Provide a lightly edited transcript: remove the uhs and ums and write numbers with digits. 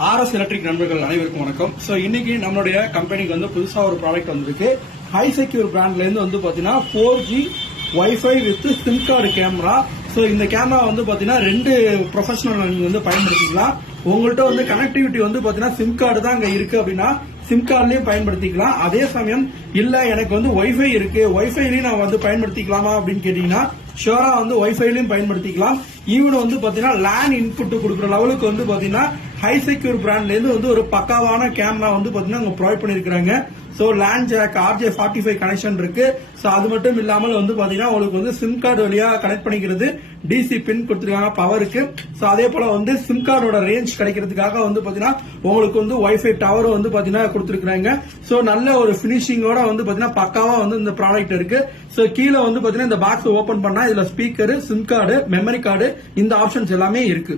RS electric நண்பர்கள் அனைவருக்கும் வணக்கம். சோ இன்னைக்கு நம்மளுடைய கம்பெனிக்கு வந்து புதுசா ஒரு ப்ராடக்ட் வந்திருக்கு. ஹை செக்யூர் பிராண்ட்ல இருந்து வந்து பாத்தீங்கன்னா 4G wifi with sim card camera. So இந்த கேமரா வந்து பாத்தீங்கன்னா 2 ப்ரொஃபஷனல் நீங்க வந்து பயன்படுத்திக்கலாம். உங்கள்கிட்ட வந்து கனெக்டிவிட்டி வந்து பாத்தீங்கன்னா சிம் கார்டு தான் அங்க இருக்கு அப்படின்னா சிம் கார்டுலயும் பயன்படுத்திக்கலாம். அதே சமயம் இல்ல எனக்கு வந்து வைஃபை இருக்கு, வைஃபைலயும் நான் வந்து பயன்படுத்திக்கலாமா அப்படின்னு கேட்டீங்கன்னா ஷோரா வந்து வைஃபைலயும் பயன்படுத்திக்கலாம். ஈவன் வந்து பாத்தீங்கன்னா லேண்ட் இன்புட் கொடுக்குற லெவலுக்கு வந்து பாத்தீங்கன்னா ஹை செக்யூர் பிராண்ட்ல இருந்து வந்து ஒரு பக்காவான கேமரா வந்து பாத்தீங்கன்னா ப்ரொவைட் பண்ணிருக்காங்க. So land jack RJ45 connection இருக்கு. சோ அது மட்டும் இல்லாமல் வந்து பாத்தீங்கன்னா உங்களுக்கு வந்து சிம் கார்டு வழியா கனெக்ட் பண்ணிக்கிறது DC பின் கொடுத்திருக்காங்க பவருக்கு. சோ அதே போல வந்து சிம் கார்டோட ரேஞ்ச் கிடைக்கிறதுக்காக வந்து பாத்தீங்கன்னா உங்களுக்கு வந்து வைஃபை டவர் வந்து பாத்தீங்கன்னா கொடுத்திருக்காங்க. சோ நல்ல ஒரு பினிஷிங்கோட வந்து பாத்தீங்கன்னா பக்காவா வந்து இந்த ப்ராடக்ட் இருக்கு. சோ கீழே வந்து பாத்தீங்கன்னா இந்த பாக்ஸ் ஓபன் பண்ணா இதுல speaker, sim card, memory card இந்த ஆப்ஷன்ஸ் எல்லாமே இருக்கு.